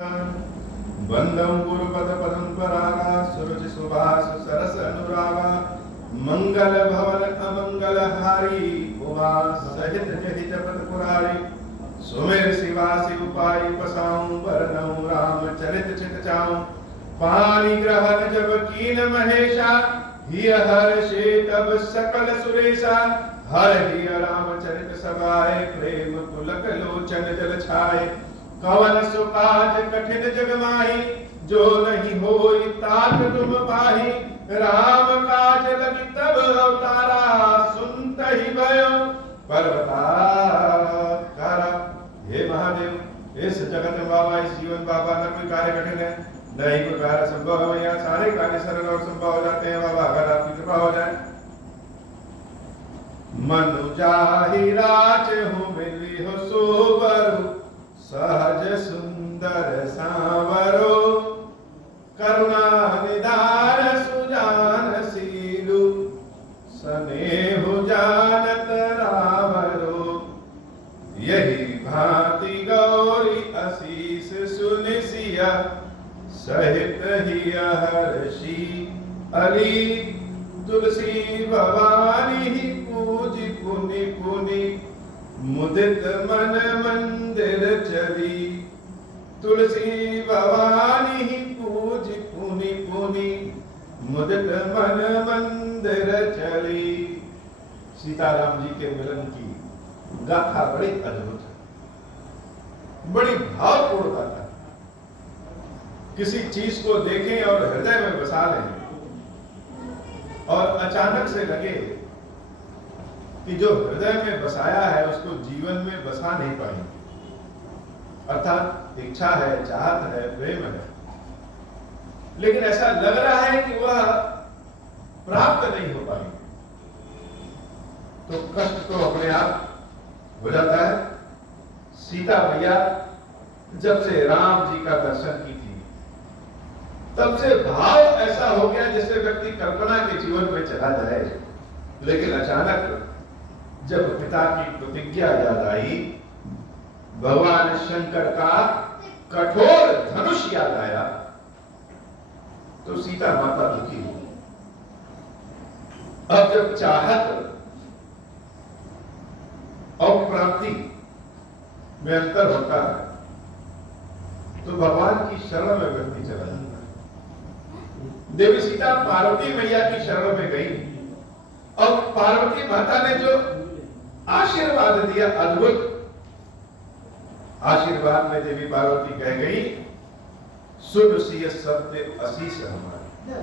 बंदं गुरुपद परंपरागा सूरज सुभाष सरस अनुरागा मंगल भवन अमंगल हारी उमा सहित जहि जपत पुरारी सुमेर शिवा शिव पाई पसाऊं वरनऊ राम चरित चित चाऊं पानी ग्रहण जब कीन महेशा हिय हर्षे तब सकल सुरेशा हर हिय राम चरित सभाए प्रेम पुलक लोचन जल छाए कवन सुकाज कठिन जग माही जो नहीं होई तात तुम पाही राम काज लगी तब अवतारा सुनत ही भयो पर्वताकारा। हे महादेव, इस जगत में बाबा, इस जीवन बाबा, न कोई कार्य कठिन है न ही कोई कार्य संभव है। यहाँ सारे कार्य सरल और संभव हो जाते हैं बाबा, अगर आपकी कृपा हो जाए। मनु जाहि राज हूँ मिली हो सोबरु सहज सुंदर सांवरो करुणा निधार सुजान सीलु स्नेहु जानत रावरो यही भांति गौरी असीस सुनिसिया सहित ही हर्षि अली तुलसी भवानी ही पूज पुनि पुनि मुदित मन मंदिर चली तुलसी भवानी ही पूज पुनि पुनि मुदित मन मंदिर चली। सीताराम जी के मिलन की गाथा बड़ी अद्भुत है, बड़ी भावपूर्ण गाथा। किसी चीज को देखें और हृदय में बसा लें और अचानक से लगे कि जो हृदय में बसाया है उसको जीवन में बसा नहीं पाएंगे। अर्थात इच्छा है, चाहत है, प्रेम है, लेकिन ऐसा लग रहा है कि वह प्राप्त नहीं हो पाएंगे, तो कष्ट तो अपने आप हो जाता है। सीता मैया जब से राम जी का दर्शन की थी तब से भाव ऐसा हो गया जिससे व्यक्ति कल्पना के जीवन में चला जाए। लेकिन अचानक जब पिता की प्रतिज्ञा याद आई, भगवान शंकर का कठोर धनुष याद आया, तो सीता माता दुखी हुई। अब जब चाहत और प्राप्ति में अंतर होता है तो भगवान की शरण में व्यक्ति चला जाता है। देवी सीता पार्वती मैया की शरण में गई और पार्वती माता ने जो आशीर्वाद दिया, अद्भुत आशीर्वाद में देवी पार्वती कह गई, सुन सिय सत्य असीस हमारा।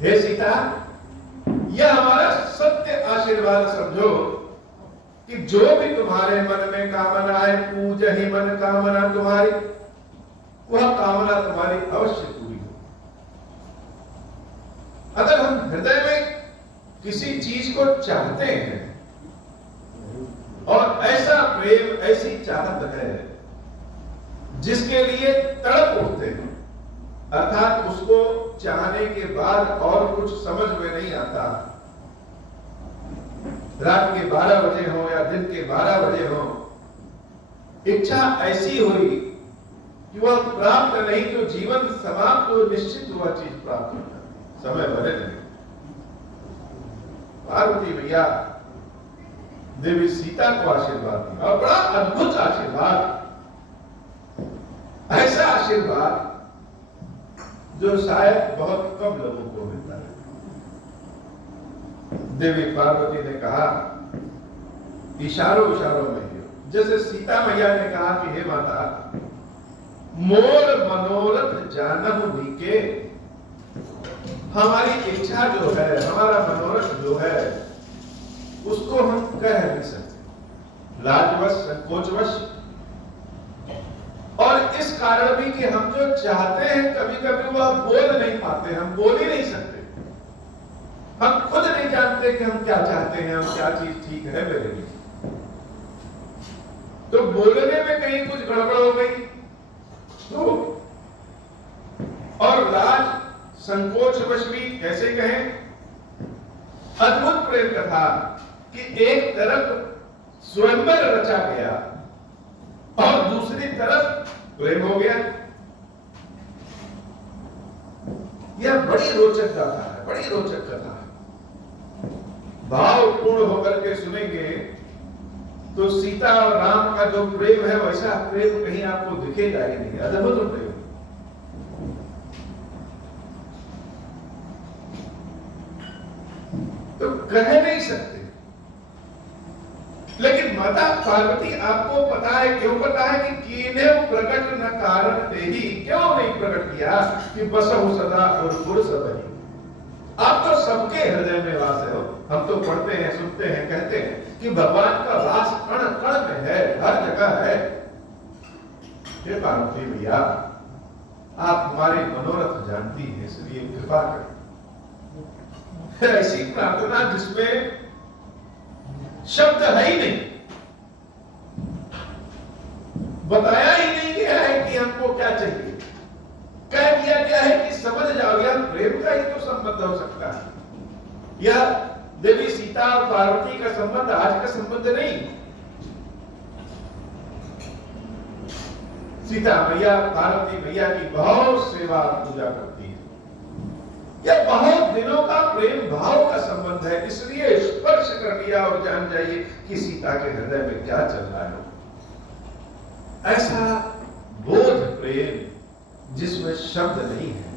हे सीता, यह हमारा सत्य आशीर्वाद समझो कि जो भी तुम्हारे मन में कामना है, पूज ही मन कामना तुम्हारी, वह कामना तुम्हारी अवश्य पूरी हो। अगर हम हृदय में किसी चीज को चाहते हैं और ऐसा प्रेम, ऐसी चाहत है जिसके लिए तड़प उठते हैं, अर्थात उसको चाहने के बाद और कुछ समझ में नहीं आता, रात के 12 बजे हो या दिन के 12 बजे हो, इच्छा ऐसी हुई कि वह प्राप्त नहीं तो जीवन समाप्त हो, निश्चित हुआ चीज प्राप्त होता, समय भले नहीं। पार्वती मैया देवी सीता को आशीर्वाद दिया और बड़ा अद्भुत आशीर्वाद, ऐसा आशीर्वाद जो शायद बहुत कम लोगों को मिलता है। देवी पार्वती ने कहा इशारों इशारों में, जैसे सीता मैया ने कहा कि हे माता, मोर मनोरथ जानहु नीके, हमारी इच्छा जो है, हमारा मनोरथ जो है, उसको हम कह नहीं सकते, लाजवश, संकोचवश, और इस कारण भी कि हम जो चाहते हैं कभी कभी वह बोल नहीं पाते, हम बोल ही नहीं सकते, हम खुद नहीं जानते कि हम क्या चाहते हैं, हम क्या चीज ठीक है मेरे लिए। तो बोलने में कहीं कुछ गड़बड़ हो गई तो, और लाज संकोचवश भी कैसे कहें। अद्भुत प्रेम कथा कि एक तरफ स्वयंवर रचा गया और दूसरी तरफ प्रेम हो गया। यह बड़ी रोचक गाथा है, बड़ी रोचक कथा है। भाव पूर्ण होकर के सुनेंगे तो सीता और राम का जो प्रेम है वैसा प्रेम कहीं आपको दिखेगा ही नहीं। अद्भुत प्रेम। तो कह नहीं सकते। लेकिन माता पार्वती आपको पता है, क्यों पता है कि कीने प्रकट न कारण ते ही, क्यों नहीं प्रकट किया कि बसहु सदा और गुर सबही। आप तो सबके हृदय में वास है। हम तो पढ़ते हैं, सुनते हैं, कहते हैं कि भगवान का वास कण कण में है, हर जगह है। हे पार्वती भैया, आप हमारे मनोरथ जानती हैं, इसलिए कृपा करें। ऐसी प्रार्थना जिसमें शब्द है ही नहीं, बताया ही नहीं गया है कि हमको क्या चाहिए। कह दिया गया है कि समझ जाओ, यह प्रेम का ही तो संबंध हो सकता है। यह देवी सीता और पार्वती का संबंध आज का संबंध नहीं। सीता मैया पार्वती मैया की बहुत सेवा पूजा करती है। यह बहुत दिनों का प्रेम भाव का संबंध है। इसलिए स्पर्श कर लिया और जान जाइए कि सीता के हृदय में क्या चल रहा है। ऐसा बोध प्रेम जिसमें शब्द नहीं है।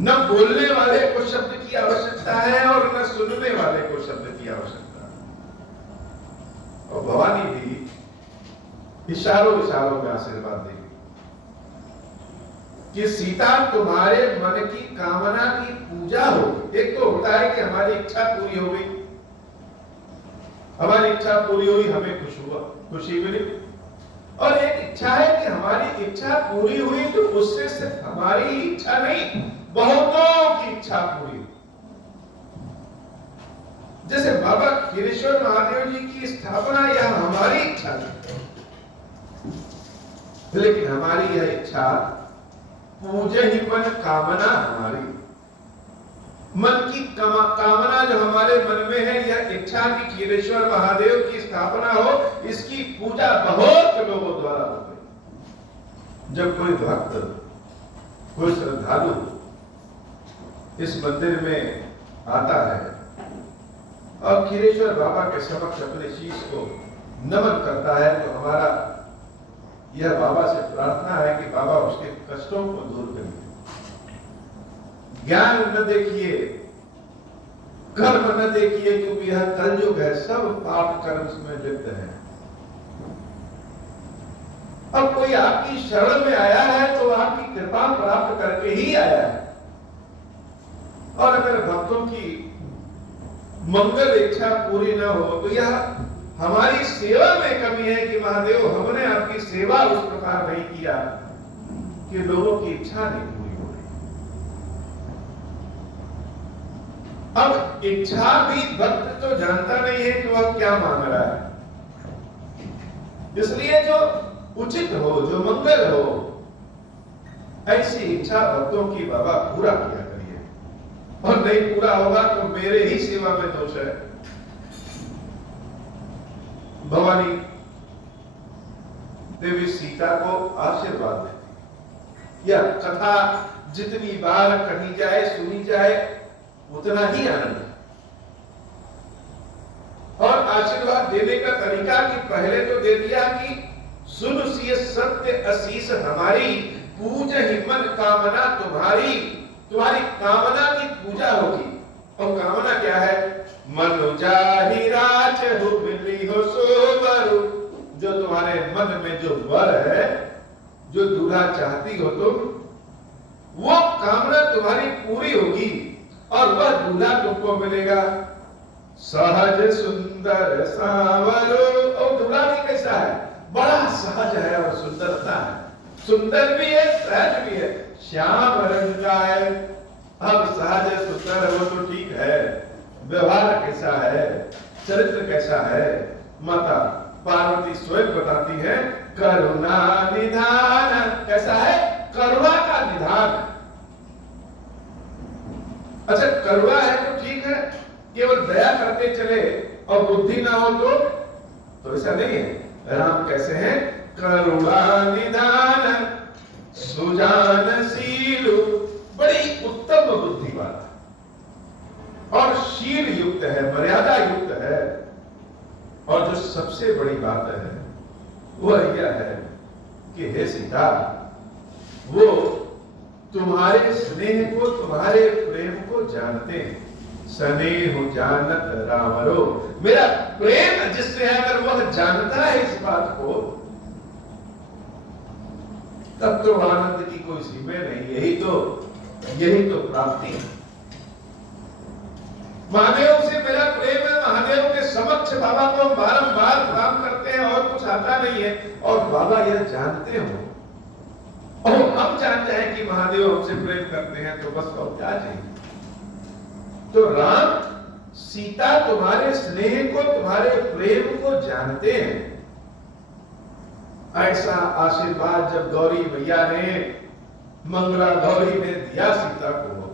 न बोलने वाले को शब्द की आवश्यकता है और न सुनने वाले को शब्द की आवश्यकता है। और भवानी भी इशारों इशारों में आशीर्वाद देगी कि सीता तुम्हारे मन की कामना की पूजा होगी। एक तो होता है कि हमारी इच्छा पूरी हो गई, हमारी इच्छा पूरी हुई, हमें खुशी मिली। और एक इच्छा है कि हमारी इच्छा पूरी हुई तो उससे सिर्फ हमारी इच्छा नहीं, बहुतों की इच्छा पूरी हुई। जैसे बाबा खीरेश्वर महादेव जी की स्थापना यह हमारी इच्छा थी, लेकिन हमारी यह इच्छा पूजे ही मन कामना, हमारी मन की कामना जो हमारे मन में है, यह इच्छा की खीरेश्वर महादेव की स्थापना हो, इसकी पूजा बहुत लोगों द्वारा हो गई। जब कोई भक्त, कोई श्रद्धालु इस मंदिर में आता है और खीरेश्वर बाबा के समक्ष अपने शीश को नमन करता है, तो हमारा यह बाबा से प्रार्थना है कि बाबा उसके कष्टों को दूर करिए। ज्ञान न देखिए, कर्म न देखिए, क्योंकि यह कलयुग है, सब पाप कर्म में लिप्त है। अब कोई आपकी शरण में आया है तो आपकी कृपा प्राप्त करके ही आया है। और अगर भक्तों की मंगल इच्छा पूरी न हो तो यह हमारी सेवा में कमी है कि महादेव हमने आपकी सेवा उस प्रकार नहीं किया कि लोगों की इच्छा नहीं पूरी हो रही। अब इच्छा भी भक्त तो जानता नहीं है कि वह क्या मांग रहा है, इसलिए जो उचित हो, जो मंगल हो, ऐसी इच्छा भक्तों की बाबा पूरा किया करिए। और नहीं पूरा होगा तो मेरे ही सेवा में दोष है। भवानी देवी सीता को आशीर्वाद देती। यह कथा जितनी बार कही जाए, सुनी जाए, उतना ही आनंद है। और आशीर्वाद देने का तरीका कि पहले तो दे दिया कि सुन सिय सत्य असीस हमारी, पूज ही मन कामना तुम्हारी। तुम्हारी कामना की पूजा होगी। और कामना क्या है? मनु जाहि राज हो मिली हो सोवरु। जो तुम्हारे मन में जो वर है, जो दूल्हा चाहती हो तुम, वो कामना तुम्हारी पूरी होगी और वह दूल्हा तुमको मिलेगा। सहज सुंदर सावरो। और दूल्हा भी कैसा है? बड़ा सहज है और सुंदरता है, सुंदर भी है, सहज भी है, श्याम रंग का है। अब सहज सुंदर है वो तो ठीक है, व्यवहार कैसा है, चरित्र कैसा है? माता पार्वती स्वयं बताती है, करुणा निधान। कैसा है? करुणा का निधान। अच्छा, करुणा है तो ठीक है, केवल दया करते चले और बुद्धि ना हो तो ऐसा नहीं है। राम कैसे हैं? करुणा निधान सुजानशीलु, बड़ी उत्तम बुद्धि वाला और शील युक्त है, मर्यादा युक्त है। और जो सबसे बड़ी बात है वह यह है कि हे सीता, वो तुम्हारे स्नेह को, तुम्हारे प्रेम को जानते हैं। स्नेह जानत रावरो, मेरा प्रेम जिससे है अगर वह जानता है इस बात को, तब तो आनंद की कोई सीमा नहीं। यही तो प्राप्ति है। महादेव से मेरा प्रेम है, महादेव के समक्ष बाबा को बारंबार प्रणाम करते हैं और कुछ आता नहीं है, और बाबा यह जानते हो और हम जान जाए कि महादेव हमसे प्रेम करते हैं तो बस और क्या चाहिए। तो राम सीता तुम्हारे स्नेह को, तुम्हारे प्रेम को जानते हैं। ऐसा आशीर्वाद जब गौरी मैया ने, मंगला गौरी ने दिया सीता को,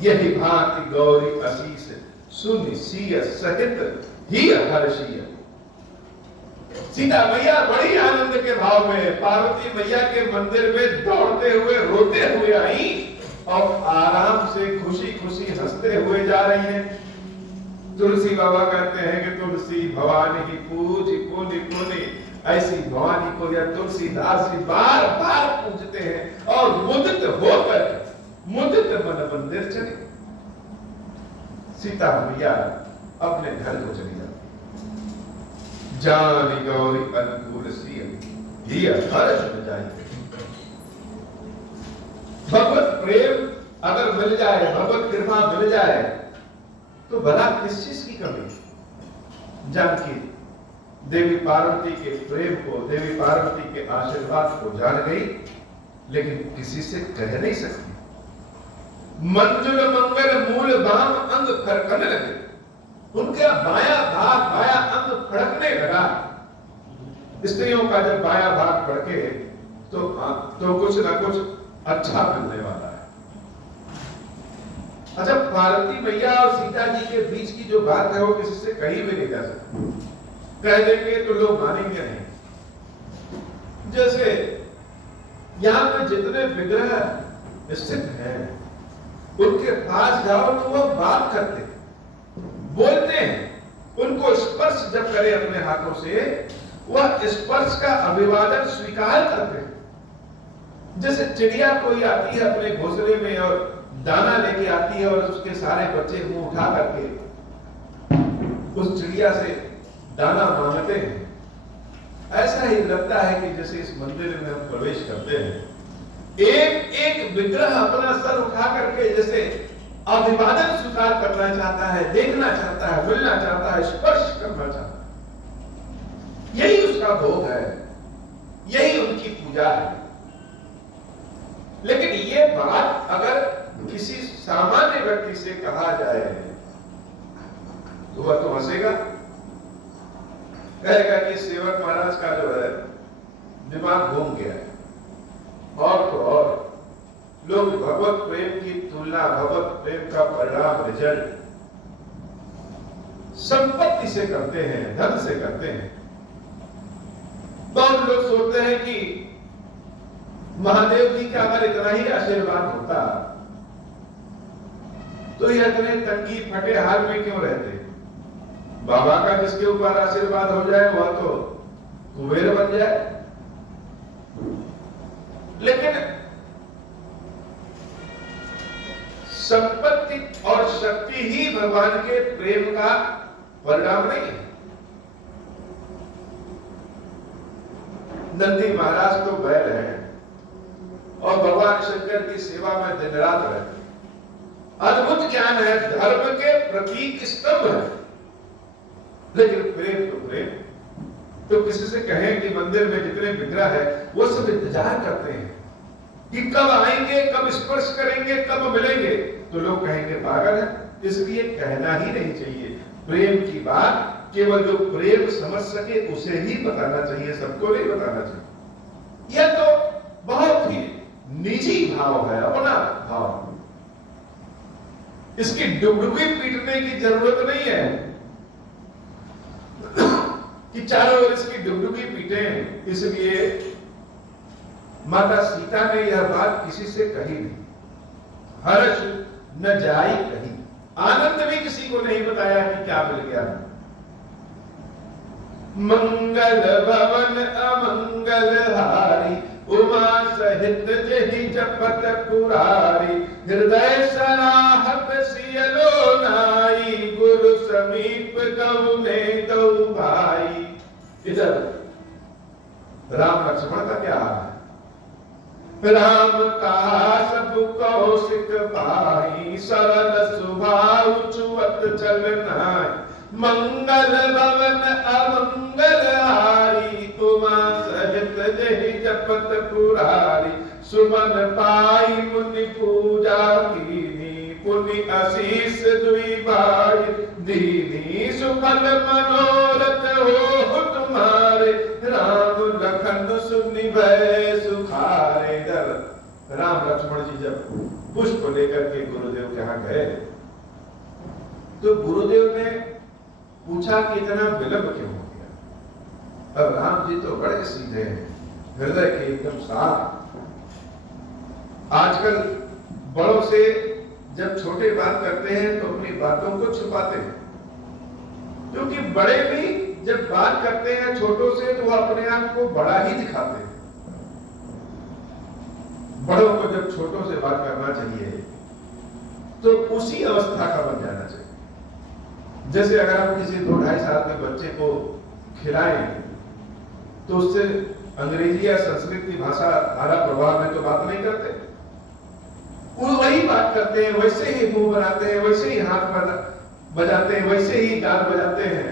यही भांति गौरी आशीष सुन सिय सहित ही हर्षीय। सीता मैया बड़ी आनंद के भाव में पार्वती मैया के मंदिर में दौड़ते हुए, रोते हुए आई और आराम से खुशी खुशी हंसते हुए जा रही है। तुलसी बाबा कहते हैं कि तुलसी भवानी की पूज पुनि पुनि, ऐसी भवानी को यह तुलसीदास जी बार बार पूजते हैं और मुदित होकर मुदित मन मंदिर चले। सीता मैया अपने घर को चली जाती। जानी गौरी अनुकूल सिय हर्ष में जाएंगे। भगवत प्रेम अगर मिल जाए, भगवत कृपा मिल जाए, तो भला किस चीज की कमी। जानकी देवी पार्वती के प्रेम को, देवी पार्वती के आशीर्वाद को जान गई, लेकिन किसी से कह नहीं सकती। मंजुल मंगल मूल बाम अंग फड़कने लगे, उनका बाया भाग, बाया अंग फड़कने लगा। स्त्रियों का जब बाया भाग फड़के तो कुछ ना कुछ अच्छा मिलने वाला है। अच्छा, पार्वती मैया और सीता जी के बीच की जो बात है वो किसी से कहीं भी नहीं जा सकती। कह देंगे तो लोग मानेंगे नहीं। जैसे यहां पे जितने विग्रह स्थित हैं, उनके पास जाओ तो वह बात करते, बोलते हैं। उनको स्पर्श जब करे अपने हाथों से, वह स्पर्श का अभिवादन स्वीकार करते हैं। जैसे चिड़िया कोई आती है अपने घोंसले में और दाना लेके आती है और उसके सारे बच्चे मुंह उठा करके उस चिड़िया से दाना मांगते हैं, ऐसा ही लगता है कि जैसे इस मंदिर में हम प्रवेश करते हैं, एक एक विग्रह अपना सर उठा करके जैसे अभिवादन स्वीकार करना चाहता है, देखना चाहता है, मिलना चाहता है, स्पर्श करना चाहता है। यही उसका भोग है, यही उनकी पूजा है। लेकिन ये बात अगर किसी सामान्य व्यक्ति से कहा जाए तो वह तो हंसेगा, कहेगा कि सेवक महाराज का जो है दिमाग घूम गया है। और तो और लोग भगवत प्रेम की तुलना, भगवत प्रेम का परिणाम, रिजल्ट संपत्ति से करते हैं, धन से करते हैं। बहुत लोग सोचते हैं कि महादेव जी का अगर इतना ही आशीर्वाद होता तो ये इतने तंगी फटे हाल में क्यों रहते। बाबा का जिसके ऊपर आशीर्वाद हो जाए वह तो कुबेर बन जाए। लेकिन संपत्ति और शक्ति ही भगवान के प्रेम का परिणाम नहीं है। नंदी महाराज तो बैल हैं और भगवान शंकर की सेवा में दिन रात रहते। अद्भुत ज्ञान है, धर्म के प्रतीक स्तंभ है। लेकिन प्रेम तो प्रेम। तो किसी से कहें कि मंदिर में जितने विग्रह है वो सब इंतजार करते हैं कि कब आएंगे, कब स्पर्श करेंगे, कब मिलेंगे, तो लोग कहेंगे पागल है। इसलिए कहना ही नहीं चाहिए। प्रेम की बात केवल जो प्रेम समझ सके उसे ही बताना चाहिए, सबको नहीं बताना चाहिए। यह तो बहुत ही निजी भाव है, अपना भाव। इसकी डुबडुबी पीटने की जरूरत नहीं है कि कि चारों ओर इसकी डुगडुगी पीटे। इसलिए माता सीता ने यह बात किसी से कही नहीं, हर्ष न जाई कही, आनंद भी किसी को नहीं बताया कि क्या मिल गया। मंगल भवन अमंगल हारी, उमा सहित जहि जपत पुरारी, हृदय सराहत सियलो नाई, गुरु समीप गौने दो भाई। इधर राम लक्ष्मण का क्या हाल है? राम कहा सब कौशिक पाई, सरल स्वभाव छुअत चल नाई, मंगल भवन अमंगल हारी, उमा सहित जहि जपत पुरारी, सुमन पाई मुनि पूजा कीनी, पुनि आशीष दुई भाई दीनी, सुफल मनोरथ हो तुम्हारे, राम लखन सुनि भय सुखारे। राम लक्ष्मण जी जब पुष्प लेकर के गुरुदेव के यहाँ गए तो गुरुदेव ने पूछा कि इतना विलंब क्यों हो गया। अब राम जी तो बड़े सीधे हैं, हृदय के एकदम साफ। आजकल बड़ों से जब छोटे बात करते हैं तो अपनी बातों को छुपाते हैं, क्योंकि बड़े भी जब बात करते हैं छोटों से तो वो अपने आप को बड़ा ही दिखाते हैं। बड़ों को जब छोटों से बात करना चाहिए तो उसी अवस्था का बन जाना चाहिए। जैसे अगर हम किसी 2-2.5 साल के बच्चे को खिलाएं तो उससे अंग्रेजी या संस्कृत की भाषा धारा प्रभाव में तो बात नहीं करते, वो वही बात करते हैं, वैसे ही मुंह बनाते हैं, वैसे ही हाथ बजाते हैं, वैसे ही गाल बजाते हैं,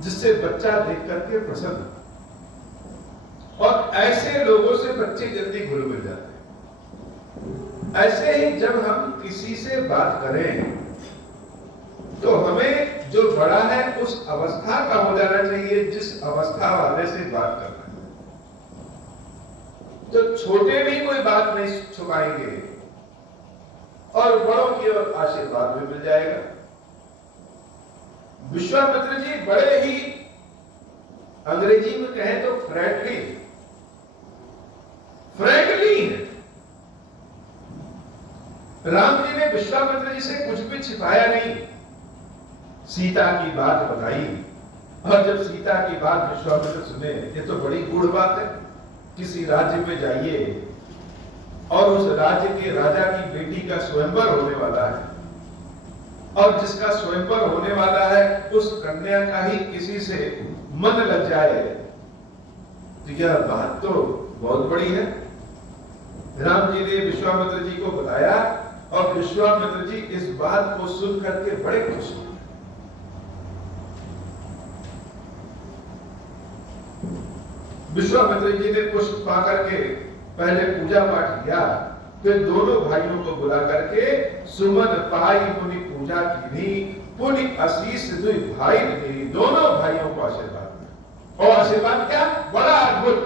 जिससे बच्चा देख करके प्रसन्न। और ऐसे लोगों से बच्चे जल्दी घुल मिल जाते हैं। ऐसे ही जब हम किसी से बात करें तो हमें जो बड़ा है उस अवस्था का हो जाना चाहिए जिस अवस्था वाले से बात करना है। तो छोटे भी कोई बात नहीं छुपाएंगे और बड़ों की ओर आशीर्वाद भी मिल जाएगा। विश्वामित्र जी बड़े ही, अंग्रेजी में कहें तो फ्रेंडली है। राम जी ने विश्वामित्र जी से कुछ भी छिपाया नहीं, सीता की बात बताई। और जब सीता की बात विश्वामित्र सुने, ये तो बड़ी गूढ़ बात है, किसी राज्य में जाइए और उस राज्य के राजा की बेटी का स्वयंवर होने वाला है, और जिसका स्वयंवर होने वाला है उस कन्या का ही किसी से मन लग जाए, तो यह बात तो बहुत बड़ी है। राम जी ने विश्वामित्र जी को बताया और विश्वामित्र जी इस बात को सुन करके बड़े खुश हुए। विश्वामित्र जी ने पुष्प पा करके पहले पूजा पाठ किया, फिर दोनों भाइयों को बुला करके सुमन पाई मुनि पूजा की, पुनि आशीष दुई भाई ने दोनों भाइयों को आशीर्वाद दिया। और आशीर्वाद क्या, बड़ा अद्भुत,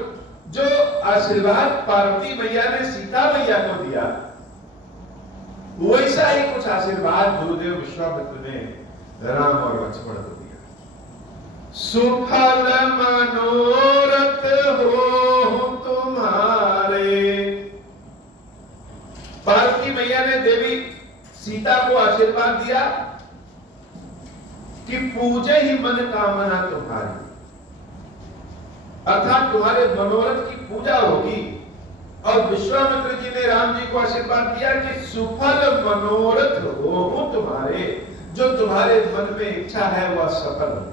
जो आशीर्वाद पार्वती मैया ने सीता मैया को दिया, वैसा ही कुछ आशीर्वाद गुरुदेव विश्वामित्र ने राम और लक्ष्मण को दिया। सुफल मनोरथ हो तुम्हारे। पार्वती मैया ने देवी सीता को आशीर्वाद दिया कि पूजे ही मन कामना तुम्हारी, अर्थात तुम्हारे मनोरथ की पूजा होगी। और विश्वामित्र जी ने राम जी को आशीर्वाद दिया कि सुफल मनोरथ हो तुम्हारे, जो तुम्हारे मन में इच्छा है वह सफल होगा।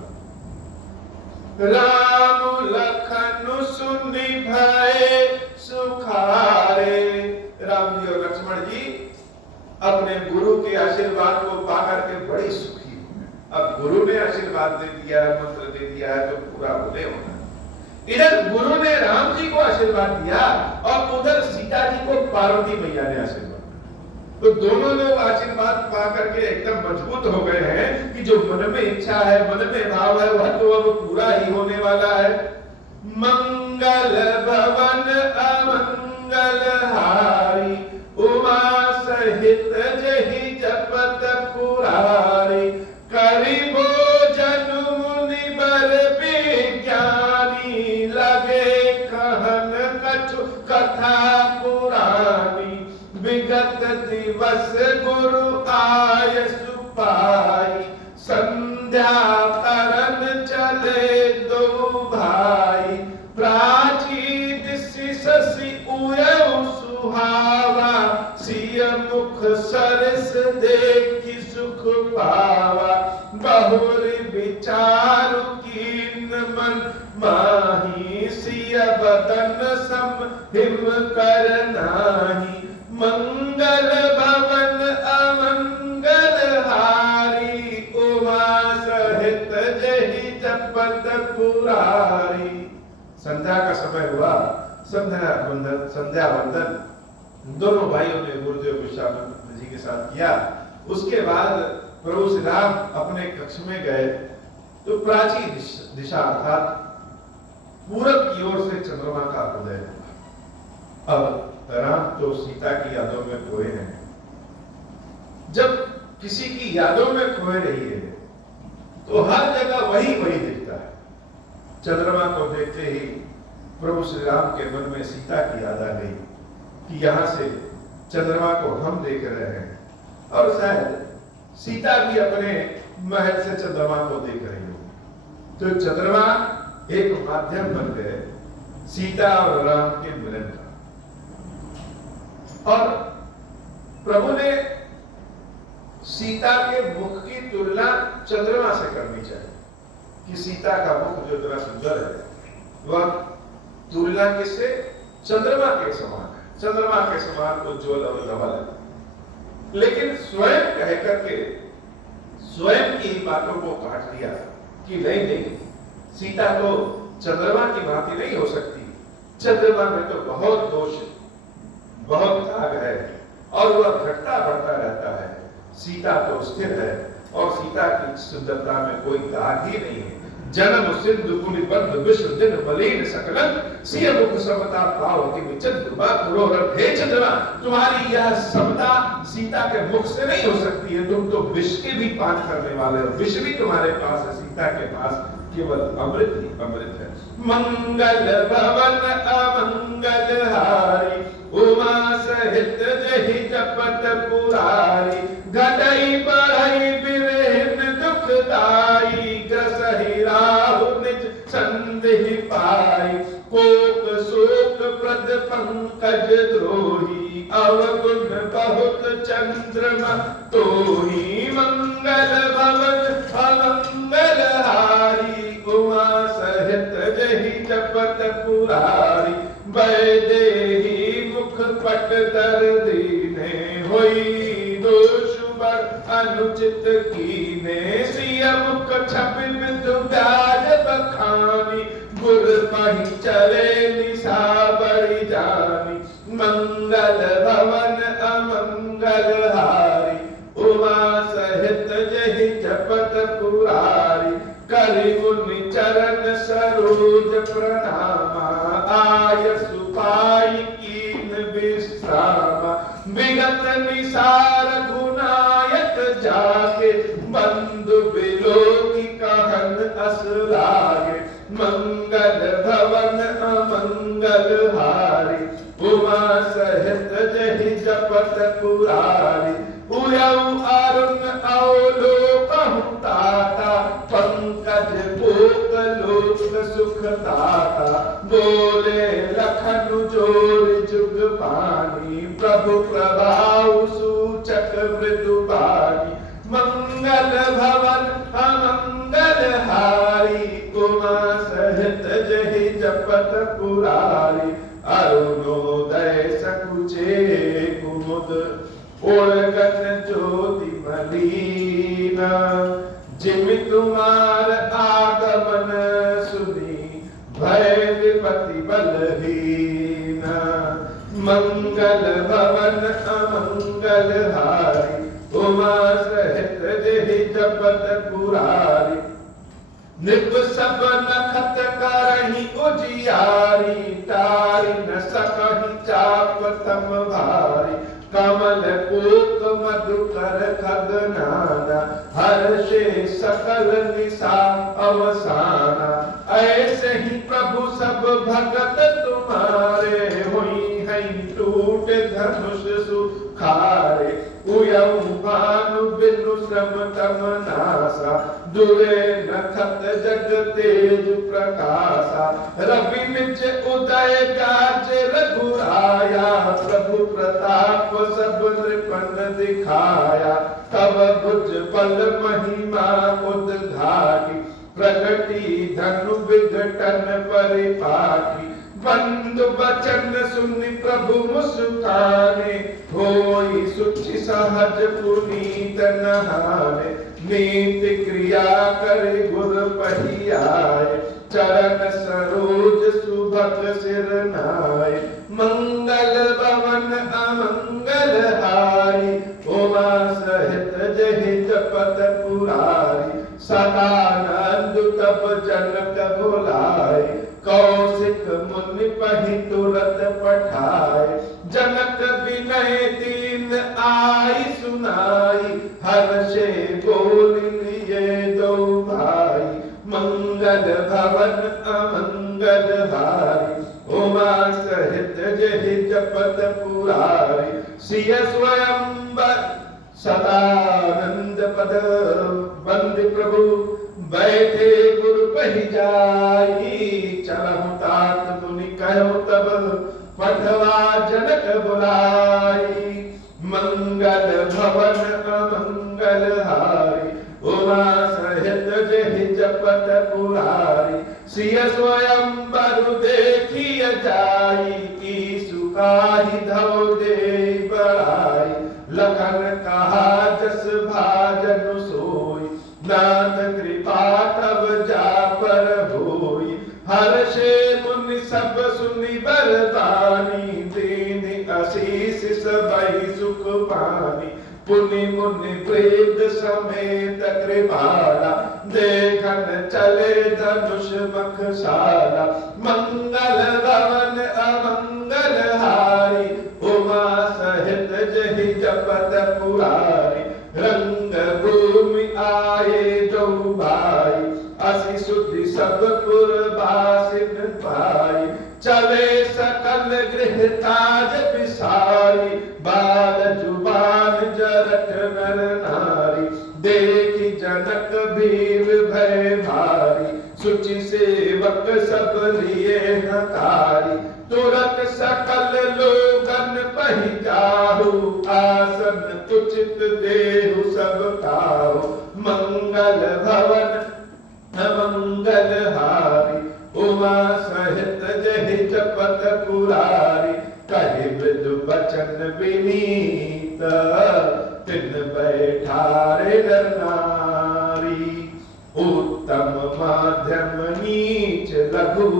राम लखन सुनि भय सुखारे। राम जी और लक्ष्मण जी अपने गुरु के आशीर्वाद को पाकर के बड़ी सुखी हुए। अब गुरु ने आशीर्वाद दे दिया, मंत्र दे दिया है तो पूरा होने होना। इधर गुरु ने राम जी को आशीर्वाद दिया और उधर सीता जी को पार्वती मैया ने आशीर्वाद दिया। तो दोनों लोग आशीर्वाद पा करके एकदम मजबूत हो गए हैं कि जो मन में इच्छा है, मन में भाव है, वह तो अब पूरा ही होने वाला है। मंगल भवन अमंगल हारी, उमा सहित जहि जपत पुरारी, करिबो जन मुनि बर कथा पुरानी, विगत दिवस गुरु आय सुपाई, संध्या करन चले दो भाई, प्राची दिसि शशि उयउ सुहावा, सिय मुख सरस देखि सुख पावा, बहुरि विचारु कीन मन माही, सिय बदन सम हिम कर नाही, मंगल भवन अमंगल हारी, उमा सहित जहि जपत पुरारी। संध्या का समय हुआ, संध्या वंदन दोनों भाइयों ने गुरुदेव विश्वामित्र जी के साथ किया। उसके बाद प्रभु श्री राम अपने कक्ष में गए तो प्राची दिशा अर्थात पूरब की ओर से चंद्रमा का उदय हुआ। अब राम तो सीता की यादों में खोए हैं। जब किसी की यादों में खोए रही है तो हर जगह वही दिखता है। चंद्रमा को देखते ही प्रभु श्री राम के मन में सीता की याद आ गई कि यहां से चंद्रमा को हम देख रहे हैं और शायद सीता भी अपने महल से चंद्रमा को देख रही हो। तो चंद्रमा एक माध्यम बन गए सीता और राम के मिलन का। और प्रभु ने सीता के मुख की तुलना चंद्रमा से करनी चाहिए कि सीता का मुख जो इतना सुंदर है वह तुलना किससे? चंद्रमा के समान है, चंद्रमा के समान उज्ज्वल और धवल है। लेकिन स्वयं कह करके स्वयं की बातों को काट दिया कि नहीं, सीता तो चंद्रमा की भांति नहीं हो सकती, चंद्रमा में तो बहुत दोष, बहुत दाग है और वह घटता बढ़ता रहता है। सीता तो स्थिर है और सीता की सुंदरता में कोई दाग ही नहीं है। जन्म सिंधु कुनि बंध विश्व दिन मलिन सकलन, सिय मुख समता पावती में चंद्रमा पुरोरथ। हे चंद्रमा, तुम्हारी यह समता सीता के मुख से नहीं हो सकती है। तुम तो विष के भी पान करने वाले हो, विष भी तुम्हारे पास है, सीता के पास केवल अमृत ही अमृत है। मंगल भवन अमंगल हारी, उमा सहित जहि जपत पुरारी। घटई बढ़ई बिरहिन दुखदाई, ग्रसहि राहु निज संदेहि पाई। कोक शोक प्रद पंकज द्रोही, अवगुण बहुत चंद्रमा तोही। मंगल भवन अमंगल हारी, उमा सहित जहि जपत पुरारी। वैदेही मुख पट दर दीने, होई दोष बर अनुचित कीने। सिय मुख छवि बिंदु ब्याज बखानी, गुर पहि चले निशा बड़ी जानी। मंगल भवन अमंगल हारी, उमा सहित जहि जपत पुरारी। करि मुनि चरण सरोज प्रणामा, आय सुपाई कीन विश्रामा। विगत निसार गुनायक जाके, बंधु बिलोकी कहन अस लागे। मंगल भवन अमंगल हारी, उमा सहित जहि जपत पुरारी। उयउ अरुण अवलोकहु ताता, पंकज कोक लोक सुख ताता। बोले लखन जोर जुग पानी, प्रभु प्रभाव सूचक मृदुबानी। मंगल भवन अमंगल हारी, उमा सहित जहि जपत पुरारी। अरुणोदय सकुचे कुमुद, ओळगन ज्योति मलीना। जिमि तुम्हार आगमन सुनी, भय विपति बलहीना। मंगल भवन अमंगल हारी, उमा सहित जहि जपत पुरारी। निप सब नखत करहि उजियारी, तारि न सकहि चाप तम भारी। कमल कोक मधुकर खगनाना, हर्षे सकल निशा अवसाना। ऐसे ही प्रभु सब भगत तुम्हारे, हुई नहीं टूटे धनुष सुखारे उयऊ भानु बिनु श्रम तम नासा दुरे नखत जग तेज प्रकाशा रवि निज उदय गाज रघुराया प्रभु प्रताप सब नृपन दिखाया तब भुज बल महिमा उद्घाटी प्रगति धनु विघटन परिपाटी बंधु बचन सुनि प्रभु मुस्काने होई सुचि सहज पुनीत नहाने नीति क्रिया करे गुर पहियाए चरण सरोज सुभग सिर नाय मंगल भवन अमंगल हारी उमा सहित जहि जपत पुरारी सदानंद तप जनक बुलाए कौशिक मुनि पहि तुरत पठाए जनक विनय तीन आई सुनाई हर्षे बोल लिए दो भाई मंगल भवन अमंगल हारी उमा सहित जहि जपत पुरारी सिय स्वयंवर सदानंद पद बंद प्रभु बैठे गुरु पहि जाई चलहु तात मुनि कहु तब पठवा जनक बुलाई मंगल भवन अमंगल हारी उमा सहित जहि जपत पुरारी सिय स्वयंवर देखिय जाई ईसु काहि धौ दे बड़ाई लखन कहा जस भाजन सोई नाथ कृपा तब जा पर होई हर्षे मुनि सब सुनि बरदानी दीन आशीष सबहि सुख पानी पुनि मुनि प्रेत समेत कृपाला देखन चले धनुष मखशाला मंगल भवन अमंगल हारी उमा सहित जहि जपत पुरारी रंग भूमि आए जो भाई असि सुधि सब पुरवासिन पाई चले सकल गृह ताज विसारी बाल जुबान जरत नर नारी देखी जनक भीम भय भारी सुचि सेवक सब लिए नकारी तुरत सकल लोगन पहि जाहु आसन उचित देहु सब काहु मंगल भवन अमंगल हारी उमा सहित जहि जपत पुरारी कहि मृदु बचन विनीत तिन बैठारे नर नारी उत्तम माध्यम नीच लघु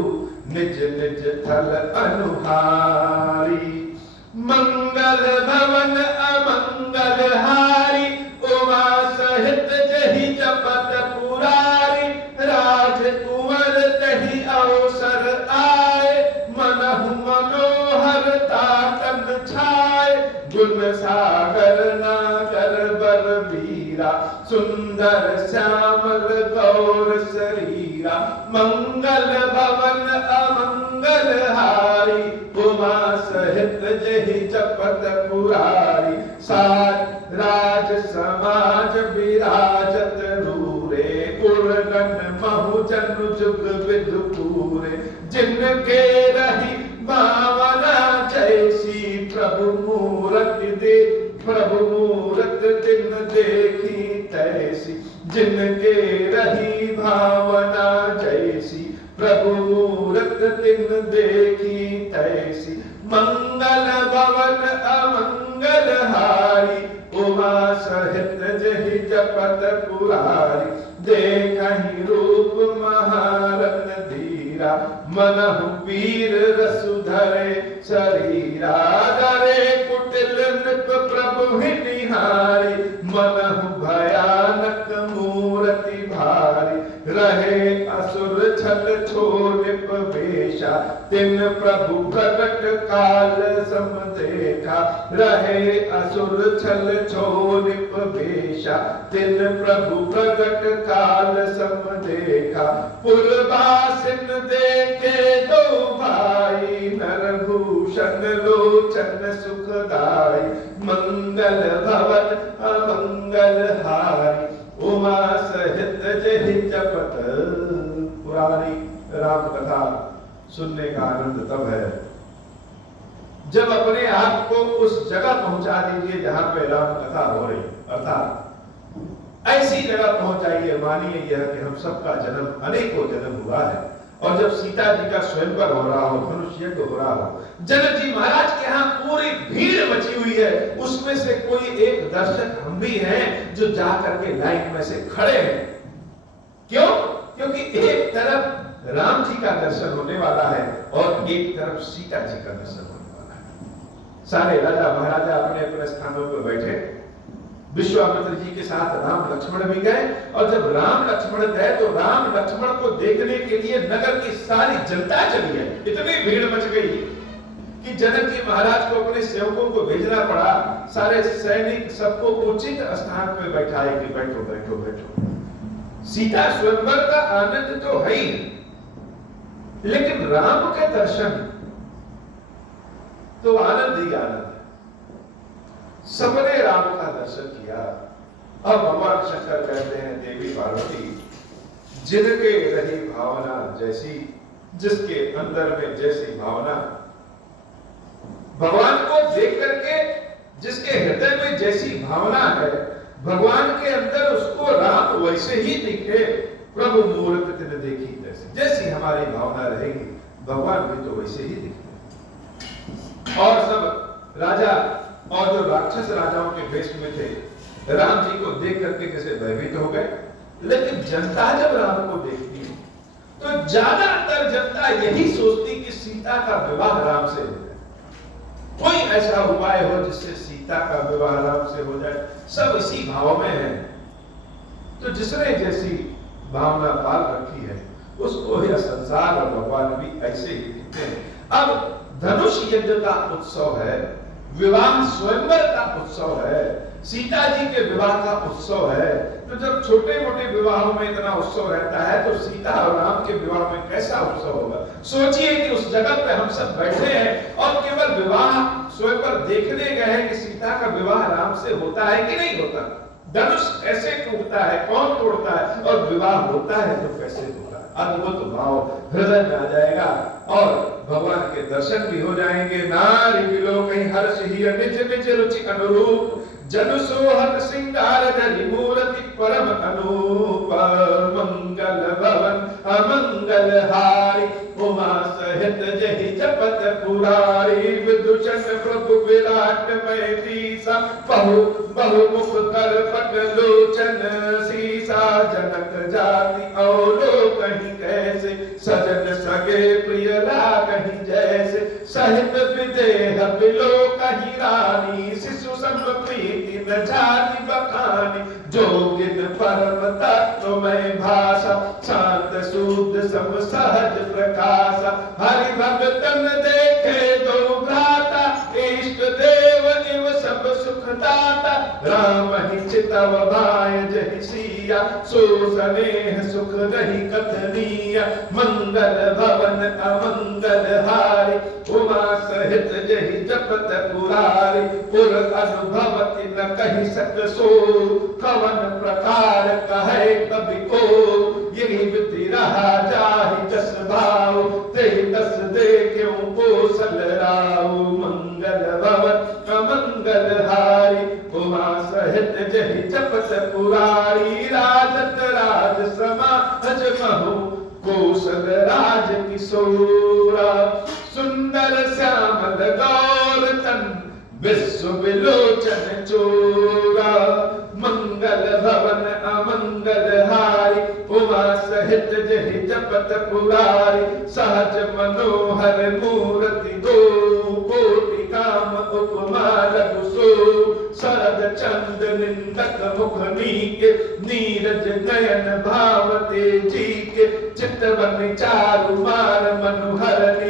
निज निज थल अनुहारी मंगल भवन अमंगल हारी उमा सहित जहि जपत पुरारी राजकुंवर तहि अवसर आए मनहु मनोहर तातन छाए गुण सागर नागर बर बीरा सुंदर श्यामल गौर शरीरा मंगल भवन अमंगल हारी उमा सहित जहि जपत पुरारी सात राज समाज विराजत रूरे उर्गन महु जनु जुग विदु पूरे जिनके रही भावना जैसी प्रभु मूरत दे प्रभु मूरत दिन देखी तैसी जिनके रही भावना जैसी प्रभु मूरत दिन देखी तैसी मंगल भवन अमंगल हारी उमा सहित जहि जपत पुरारी देखहि रूप महारत्न धीरा मनहु वीर रसु धरे शरीरा धरे कुटिल नृप प्रभु ही निहारी मनहु भयानक मूर्ति भारी रहे असुर छल छोड़ वेश वेशा, तिन प्रभु प्रकट काल सम देखा, रहे असुर छल छो निप वेशा, तिन प्रभु प्रकट काल सम देखा, पुरवासिन देखे दो भाई, नरभूषण लोचन सुखदाई, मंगल भवन अमंगल हारी, उमा सहित जहि जपत पुरारी। राम कथा सुनने का आनंद तब है जब अपने आप को उस जगह पहुंचा दीजिए जहां पे राम कथा हो रही, अर्थात ऐसी जगह पहुंचाइए, मानिए यह कि हम सबका जन्म अनेकों जन्म हुआ है, और जब सीता जी का स्वयंवर हो रहा हो, धनुष यज्ञ हो रहा हो, जनक जी महाराज के यहाँ पूरी भीड़ मची हुई है, उसमें से कोई एक दर्शक हम भी हैं जो जा करके लाइन में से खड़े हैं। क्यों? क्योंकि एक तरफ राम जी का दर्शन होने वाला है और एक तरफ सीता जी का दर्शन होने वाला है। सारे राजा महाराजा अपने अपने स्थानों पर बैठे, विश्वामित्र जी के साथ राम लक्ष्मण भी गए, और जब राम लक्ष्मण गए तो राम लक्ष्मण को देखने के लिए नगर की सारी जनता चली है। इतनी भीड़ मच गई कि जनक जी महाराज को अपने सेवकों को भेजना पड़ा, सारे सैनिक सबको उचित स्थान पर बैठाए कि बैठो बैठो बैठो। सीता स्वयंवर का आनंद तो है ही, लेकिन राम के दर्शन तो आनंद ही आनंद है। सबने राम का दर्शन किया। अब भगवान शंकर कहते हैं, देवी पार्वती जिनके रही भावना जैसी, जिसके अंदर में जैसी भावना, भगवान को देख करके जिसके हृदय में जैसी भावना है, भगवान के अंदर उसको राम वैसे ही दिखे। प्रभु मूर्त तिन देखी जैसे, जैसी हमारी भावना रहेगी भगवान भी तो वैसे ही दिखते। और सब राजा और जो राक्षस राजाओं के वेश में थे, राम जी को देख करके जैसे भयभीत हो गए। लेकिन जनता जब राम को देखती है तो ज्यादातर जनता यही सोचती कि सीता का विवाह राम से हो जाए, कोई ऐसा उपाय हो जिससे सीता का विवाह राम से हो जाए। सब इसी भाव में है। तो जिसने जैसी भावना पाल रखी है उसको यह संसार और भगवान भी ऐसे ही दिखते हैं। अब धनुष यज्ञ का उत्सव है, विवाह स्वयंवर का उत्सव है, सीता जी के विवाह का उत्सव है। तो जब छोटे मोटे विवाहों में इतना उत्सव रहता है तो सीता और राम के विवाह में कैसा उत्सव होगा। सोचिए कि उस जगह पे हम सब बैठे हैं और केवल विवाह स्वयंवर देखने गए हैं कि सीता का विवाह राम से होता है कि नहीं होता। धनुष कैसे टूटता है, कौन तोड़ता है, और विवाह होता है तो कैसे होता है। अद्भुत भाव हृदय में आ जाएगा और भगवान के दर्शन भी हो जाएंगे। नारी बिलो कहीं हर्ष ही निज निज रुचि अनुरूप, जन सोहत सिंगार धरि मूर्ति परम अनूप, मंगल भवन अमंगल हारी, उमा सहित जहि जपत पुरारी, विदूषण प्रभु विराट में सीसा, बहु बहुमुख कर पट लोचन सीसा, जनक जाति औलो कहीं कैसे, सजन सगे प्रिय लागहि जैसे, सहित विदेह बिलो कहीं रानी, शिशु सम प्रीति न जाति बखानी, जोगिन परम तत्व में भाषा, शांत शुद्ध सम सहज प्रकाशा, हरि भगतन देखे दो भ्राता, इष्ट देव इव सब सुख दाता, राम ही चितव भाय जहि सिया, सो स्नेह सुख नहीं कथनीय, मंगल भवन अमंगल हारी, उमा सहित जहि जपत पुरारी, पुर अनुभवति न कहि सक सो, कवन प्रकार कहे कवि को, यही विधि रहा जाहि जस भाव, तेहि दस देख्यो कौशल राव, मंगल भवन अमंगल हारी, उमा सहित जहि जपत पुरारी, राजत राज समाज महु, कौशल राज किशोरा, सुंदर श्यामल गौर तन, विश्व विलोचन चोरा, मंगल भवन अमंगल हारी, उमा सहित जहि जपत पुरारी, सहज मनोहर मूर्ति दो, कोटि काम उपमा लघु सो, शरद चंद निंदक मुख नीके, नीरज नयन भावते जी के, चितवन चारु मार मनुहर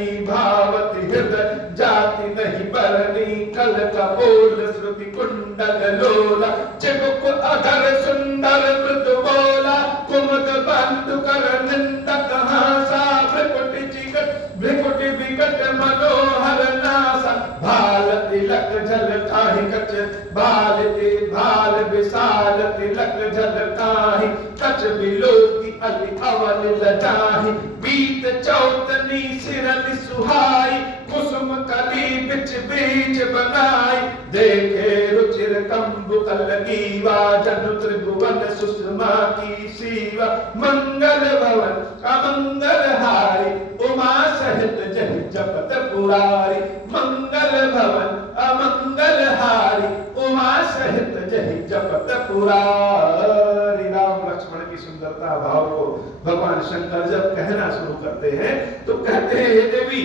बरनी कल कपोल श्रुति कुंडल लोला चिबुक अधर सुंदर मृदु बोला कुमुद बंधु कर निंदक हासा भ्रिकुटि चिकट भ्रिकुटि विकट मनोहर नासा भाल तिलक झलकाहि कच भाल विशाल तिलक झलकाहि कच बिलोकी अली अवल लजाहि बीत चौतनी सिरन सुहाई कुसुम कली बिच बीच बनाई देखे रुचिर कंबु कलगीवा जनु त्रिभुवन सुषमा की सीवा मंगल भवन अमंगल हारी उमा सहित जहि जपत पुरारी मंगल भवन अमंगल हारी उमा सहित जहि जपत पुरारी। राम लक्ष्मण की सुंदरता भाव को भगवान शंकर जब कहना शुरू करते हैं तो कहते हैं हे देवी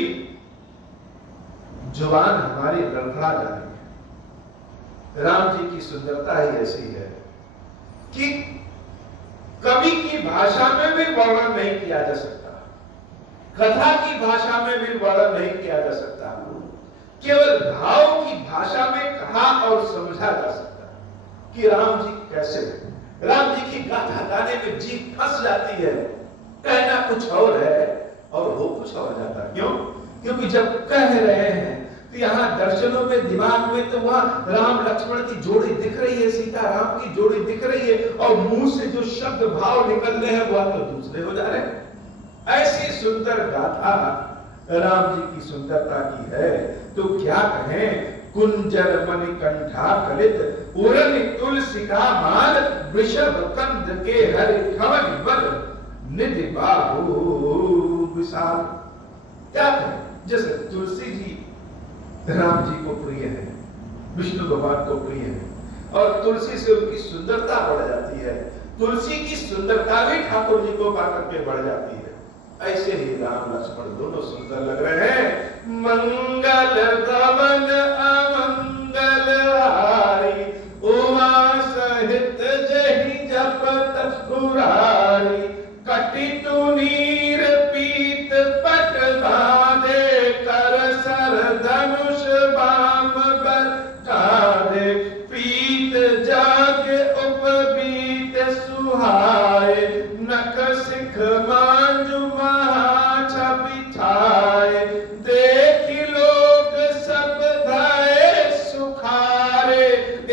जुबान हमारी लड़खड़ा जा रही है। राम जी की सुंदरता ही ऐसी है कि कवि की भाषा में भी वर्णन नहीं किया जा सकता, कथा की भाषा में भी वर्णन नहीं किया जा सकता, केवल भाव की भाषा में कहा और समझा जा सकता कि राम जी कैसे हैं। राम जी की गाथा गाने में जीभ फंस जाती है, कहना कुछ और है और हो कुछ और जाता। क्यों? क्योंकि जब कह रहे हैं तो यहाँ दर्शनों में दिमाग में तो वहां राम लक्ष्मण की जोड़ी दिख रही है, सीता राम की जोड़ी दिख रही है और मुंह से जो शब्द भाव निकल रहे हैं वह तो दूसरे हो जा रहे हैं। ऐसी सुंदर गाथा राम जी की सुंदरता की है तो क्या कहें। कुंजर मणिकंठा कलित उरन तुलसिका मान वृषभ कंद के हरि खवन बल निधि बाहु विशाल। क्या कहें, जैसे तुलसी जी राम जी को प्रिय है, विष्णु भगवान को प्रिय है और तुलसी से उनकी सुंदरता बढ़ जाती है, तुलसी की सुंदरता भी ठाकुर जी को पाकर के बढ़ जाती है। ऐसे ही राम लक्ष्मण दोनों सुंदर लग रहे हैं। मंगल भवन अमंगल हारी उमा सहित जहि जपत पुरारी कटि नीर पीत पट बांधे कर सर धनुष बाम बर कांधे पीत जाग उपबीत सुहाए नख सिख मांजु महा छवि छाए देखि लोग सब धाए सुखारे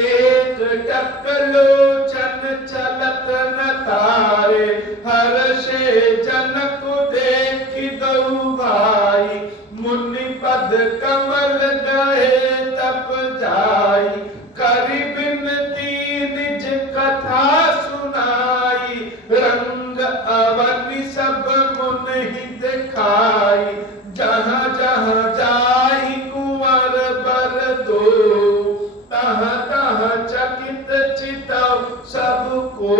एक टक लोचन चलत न तारे हर्षे जनक देखि दऊ भाई मुनि पद कमल गए तप जाई करि बिनती निज कथा सुनाई रंग अवनि सब मुनि दिखाई जहाँ जहाँ जाहि कुंवर बर दो तहाँ तहाँ चकित चितव सबको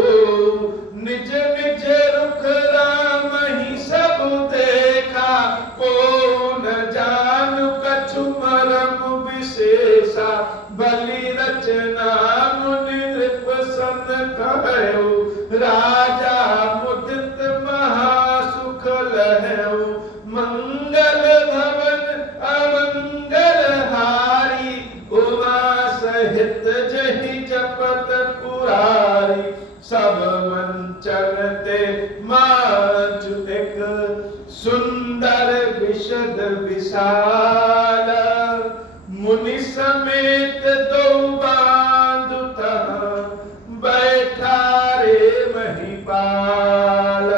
निज निज रुख राम ही सब देखा को न जानु कछु मरम विशेषा बलि रचना मुनि नृप सन कहयो राजा मुदित महासुख लहयो मंगल भवन अमंगल हारी उमा सहित जहि जपत पुरारी सब मंचन ते माचु एक सुंदर विशद विशाल मुनि समेत दो बांधु बैठा रे महिपाल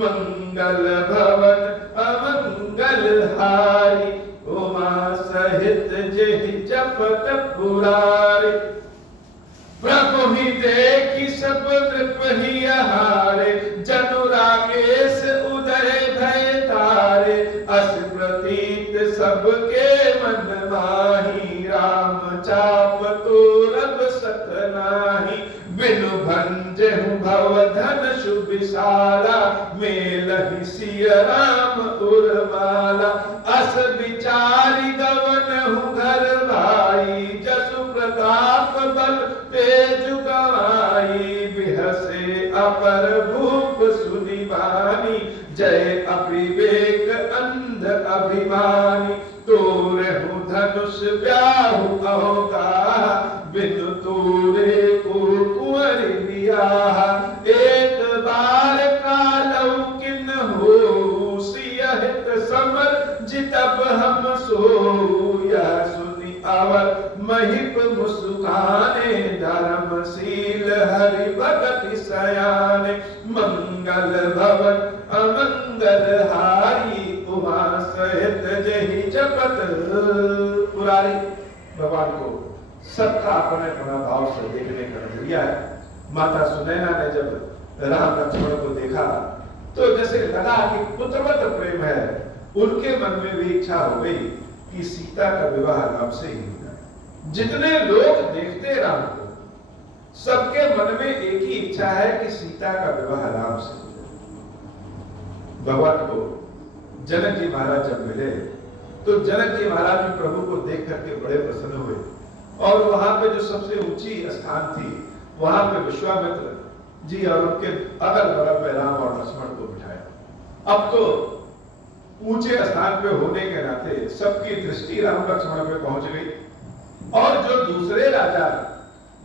मंगल भवन अमंगल हारी उमा सहित जहि जपत पुरारी प्रभु ही देखी सब नृप ही हारे जनु राकेश उदय भय तारे अस प्रतीत सबके मन माही राम चाप तो रब सत नाही बिनु भंजहु भव धन शुभिशाला मेलहि सिय राम उर्माला अस विचारि गवनहु घर भाई जसु प्रताप बल तेज गवाई बिहसे अपर भूप सुनिबानी जय अविवेक अंध अभिमानी तोरहु धनु ब्याहु अहोगा, बिनु तूरे को कुंवर बियाह। एक बार कालौ किन हो, सियहित समर जितब हम सोया। सुनि अवर महिप मुस्काने, धर्मशील हरि भगति सयाने। मंगल भवन अमंगल हारी, उमा सहित जहि जपत पुरारी। भगवान को सबका अपने अपना भाव से देखने का नजरिया है। माता सुनैना ने जब राम लक्ष्मण को देखा तो जैसे लगा कि पुत्रवत प्रेम है, उनके मन में भी इच्छा हो गई कि सीता का विवाह राम से ही हो जाए। जितने लोग देखते राम को, सबके मन में एक ही इच्छा है कि सीता का विवाह राम से हो जाए। भगवान को जनक जी महाराज जब मिले तो जनक जी महाराज भी प्रभु को देख करके बड़े प्रसन्न हुए, और वहां पे जो सबसे ऊंची स्थान थी, वहां पे विश्वामित्र जी और उनके अगल बगल में राम और लक्ष्मण को बिठाया। अब तो ऊंचे स्थान पे होने के नाते सबकी दृष्टि राम लक्ष्मण पे पहुंच गई, और जो दूसरे राजा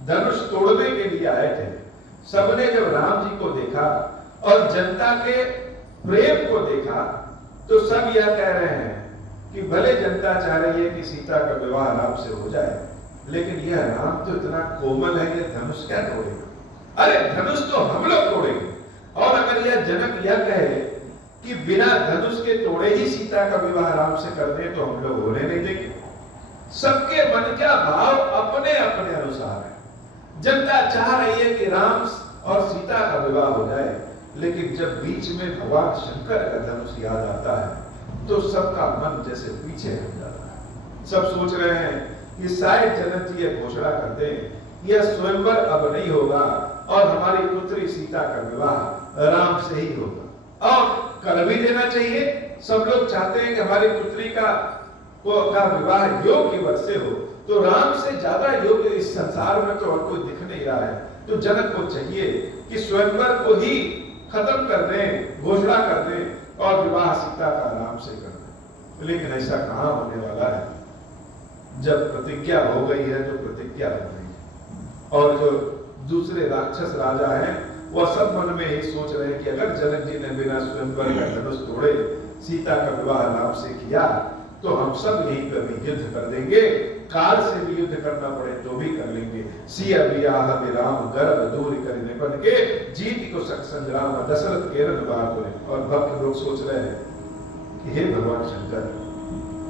धनुष तोड़ने के लिए आए थे, सबने जब राम जी को देखा और जनता के प्रेम को देखा तो सब यह कह रहे हैं कि भले जनता चाह रही है कि सीता का विवाह राम से हो जाए, लेकिन यह राम तो इतना कोमल है, ये धनुष क्या तोड़ेगा? अरे धनुष तो हम लोग तोड़ेंगे। और अगर यह जनक यह कहे कि बिना धनुष के तोड़े ही सीता का विवाह राम से कर दे तो हम लोग होने नहीं देंगे। सबके मन का भाव अपने अपने अनुसार है। जनता चाह रही है कि राम और सीता का विवाह हो जाए, लेकिन जब बीच में भगवान शंकर का धनुष याद आता है तो सबका मन जैसे पीछे हट जाता है। सब सोच रहे हैं कि शायद जनक जी यह घोषणा कर दें, यह स्वयंवर अब नहीं होगा और हमारी पुत्री सीता का विवाह राम से ही होगा, और कर भी देना चाहिए। सब लोग चाहते हैं कि हमारी पुत्री का विवाह योग्य वर से हो, तो राम से ज्यादा योग्य इस संसार में तो और कोई दिख नहीं रहा है। तो जनक को चाहिए कि स्वयंवर को ही खत्म कर दें, घोषणा कर दें और विवाह सीता का राम से कर दें। लेकिन ऐसा कहां होने वाला है? जब प्रतिज्ञा हो गई है तो प्रतिज्ञा हो गई है, और जो दूसरे राक्षस राजा हैं वह सब मन में यही सोच रहे हैं कि अगर जनक जी ने बिना स्वयंवर का धनुष तोड़े सीता का विवाह राम से किया तो हम सब यही कभी युद्ध कर देंगे, काल से भी युद्ध करना पड़े तो भी कर लेंगे। सिया बियाह विराम गर्भ दूर करने बन के जीत को सक संग्राम दशरथ केरन बात हुए। और भक्त लोग सोच रहे हैं कि हे भगवान शंकर,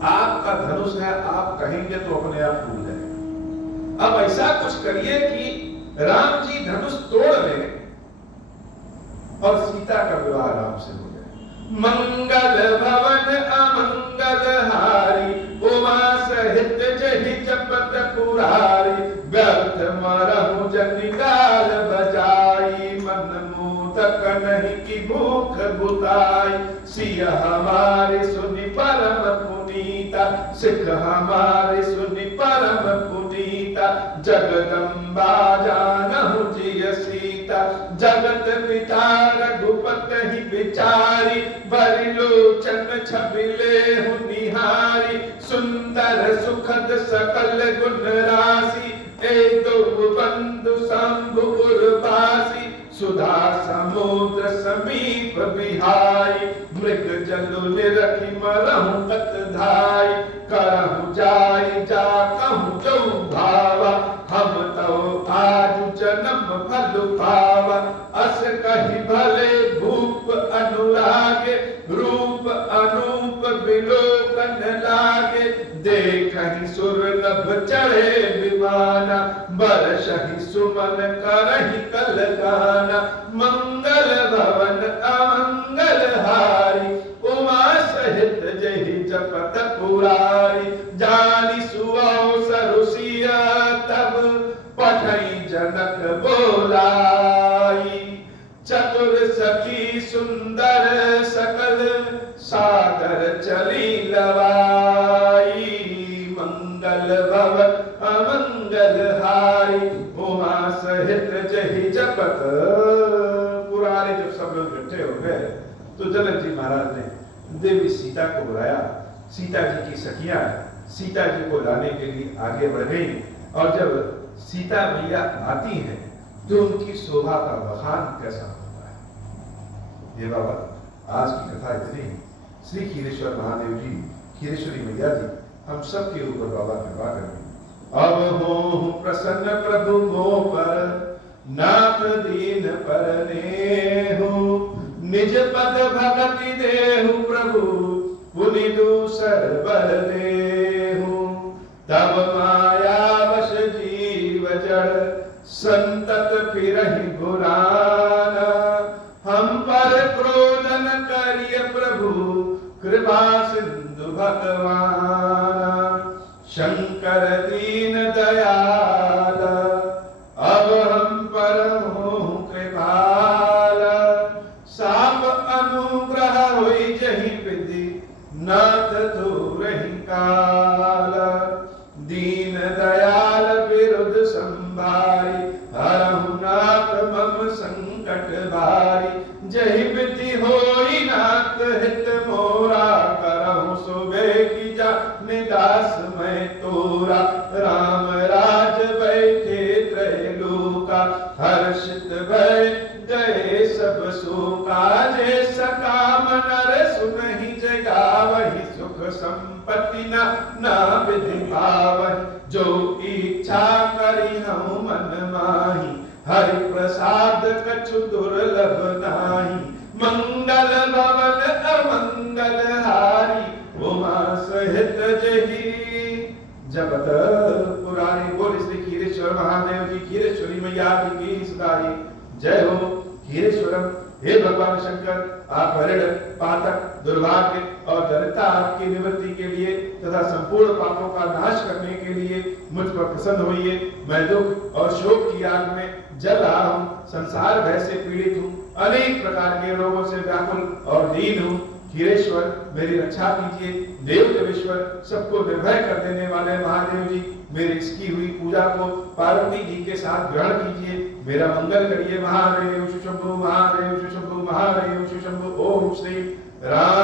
आपका धनुष है, आप कहेंगे तो अपने आप टूट जाएगा। अब ऐसा कुछ करिए कि राम जी धनुष तोड़ लें और सीता का विवाह राम से हो जाए। मंगल भवन अमंगल हारी, उमा सहित जहि जपत पुरारी। व्यर्थ मरहु जनिकाल बजाई, मन मुतक नहीं की भूख बुताई। सिय हमारे सुनि परम पुनीता, सिख हमारे सुनि परम पुनीता। जगदम्बा जानहु जिय सीता, जगत पिता रघुपत ही विचारी। बरिलोचन छबिले हु निहारी, सुंदर सुखद सकल गुण राशि। ए दो बंधु शंभु उर्वासी, सुधा समुद्र समीप बिहाई। मृग जलु निरखि मरहु कत धाई, करहु जाई जा कहूँ जो भावा। हम तो आज जन्म फल पावा, अस कहि भले भूप अनुरागे। रूप अनूप बिलोकन लागे, देखहि सुरनभ चढ़े विमाना। बरसहि सुमन करहि कल गाना, मंगल भवन अमंगल हारी। उमा सहित जहि जपत पुरारी, जानि सुअवसर सिया तब पठई जनक बोलाई। चतुर सखी सुंदर सकल, सादर चली लवाई। मंगल भवन अमंगल हारी, उमा सहित जहि जपत पुरारी। जब सब लोग इकट्ठे हो गए तो जनक जी महाराज ने देवी सीता को बुलाया। सीता जी की सखियां सीता जी को लाने के लिए आगे बढ़ गई। और जब सीता मैया आती हैं तो उनकी शोभा का बखान कैसा होता है। ये बाबा आज की कथा इतनी। श्री खीरेश्वर महादेव जी, खीरेश्वरी मैया जी हम सब के ऊपर बाबा कृपा करें। अब हो प्रसन्न प्रभु मो पर, नाथ दीन पर नेहु, निज पद भगति देहु प्रभु, पुनि दूसर बल देहु। तब माया वश जीव जड़, संतत फिरहि बुराना, हम पर क्रोध न करिय प्रभु, कृपा सिंधु भगवाना। शंकर दीन दयाल, अब हम पर हो कृपाल, साप अनुग्रह होई जहि विधि, नाथ दूरहि काल। दीन दयाल विरुद्ध संभारी, हरहु नाथ मम संकट भारी। जहि विधि होई नाथ हित मोरा, करहु सुबे की जा निदास मैं तोरा। राम राज बैठे त्रैलोका, हर्षित भय गए सब शोका। जे सकाम नर सुनहि जगावहि, सुख संपत्ति ना विधि पावहि। जो इच्छा करी हूँ मन माही, हरि प्रसाद कछु दुर्लभ नाही। मंगल भवन अमंगल हारी, उमा सहित जही जपत पुरारी। बोल श्री खीरेश्वर महादेव जी, खीरेश्वरी मैया जी की सदाई जय हो। खीरेश्वरम, हे भगवान शंकर, आप हरिण पातक दुर्भाग्य और दरिद्रता आपकी निवृत्ति के लिए तथा संपूर्ण पापों का नाश करने के लिए मुझ पर प्रसन्न होइए। मैं दुख और शोक की आग में जल रहा हूँ, संसार भय से पीड़ित हूँ, अनेक प्रकार के रोगों से व्याकुल और दीन हूँ। खीरेश्वर मेरी रक्षा कीजिए। देव देवेश्वर, सबको निर्भय कर देने वाले महादेव जी, मेरी इसकी हुई पूजा को पार्वती जी के साथ ग्रहण कीजिए। मेरा मंगल करिए। महादेव शुशंभु, महादेव शुशंभु, महादेव शुशंभु। ओम श्री राम